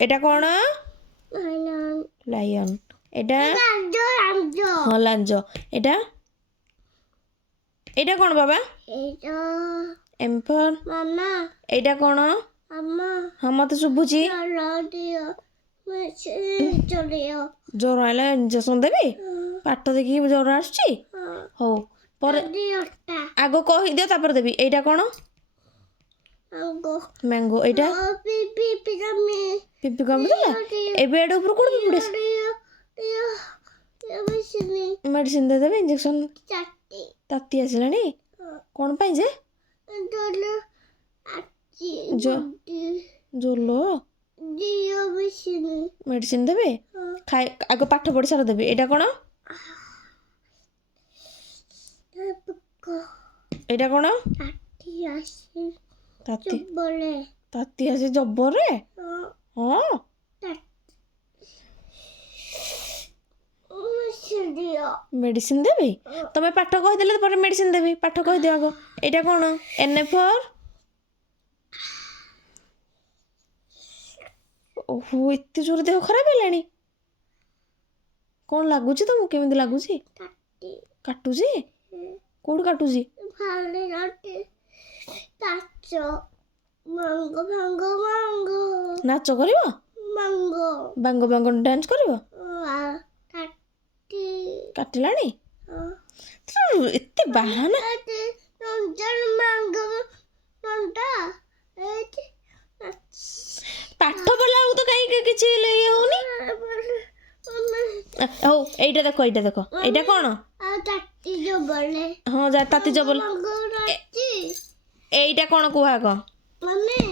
এটা কোন লায়ন এটা হ্যাঁ লাঞ্জ এটা এটা কোন বাবা এম ফর মামা এটা কোন মামা হ্যাঁ মতে শুভুছি জ্বর আইলে ইଞ୍ଜେକ୍ସନ ଦେବି ପାଠ ଦେଖିକି ଜ୍ୱର ଆସୁଛି ହଉ ପରେ ଆଗ କହିଦିଅ ତାପରେ ଦେବି ଏଇଟା କ'ଣ ମ୍ୟାଙ୍ଗୋ ଏଇଟା ପିପି କାମୁଡ଼ିଥିଲା ଏବେ ଏଇଟା ଉପରୁ କୋଉଠି ପିପୁଡ଼ି ମେଡିସିନ ଦେଇଦେବେ ଇଞ୍ଜେକ୍ସନ ତାତି ଆସିଲାଣି କ'ଣ ପାଇଁ ଯେ ଜୋଲ ମେଡିସିନ ଦେବେ ଖାଇ ଆଗ ପାଠ ପଢ଼ି ସାର ଦେବି ଏଇଟା କ'ଣ ଏଇଟା କ'ଣ ତାତି ଆସି ଜବରରେ ହଁ ମେଡିସିନ ଦେବି ତମେ ପାଠ କହିଦେଲେ ପରେ ମେଡିସିନ ଦେବି ପାଠ କହିଦିଅ ଆଗ ଏଇଟା କ'ଣ ଏନ୍ ଫର୍ ଓହୋ ଏତେ ଜୋର ଦେହ ଖରାପ ହେଲାଣି କ'ଣ ଲାଗୁଛି ତମକୁ କେମିତି ଲାଗୁଛି କାଟୁଛି କୋଉଠି କାଟୁଛି ନାଚ କରିବ ବାଙ୍ଗ ବାଙ୍ଗ ଡ୍ୟାନ୍ସ କରିବ କାଟିଲାଣି ଏତେ ବାହାନା ପାଠ ପଢିଲା ବେଳକୁ ତ କାହିଁକି କିଛି ଇଏ ହଉନି ହଉ ଏଇଟା ଦେଖ ଏଇଟା କ'ଣ ହଁ ଯା ତାତି ଜବଲ ଏଇଟା କ'ଣ କୁହ ଆଗ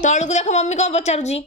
ତଳକୁ ଦେଖ ମମି କ'ଣ ପଚାରୁଛି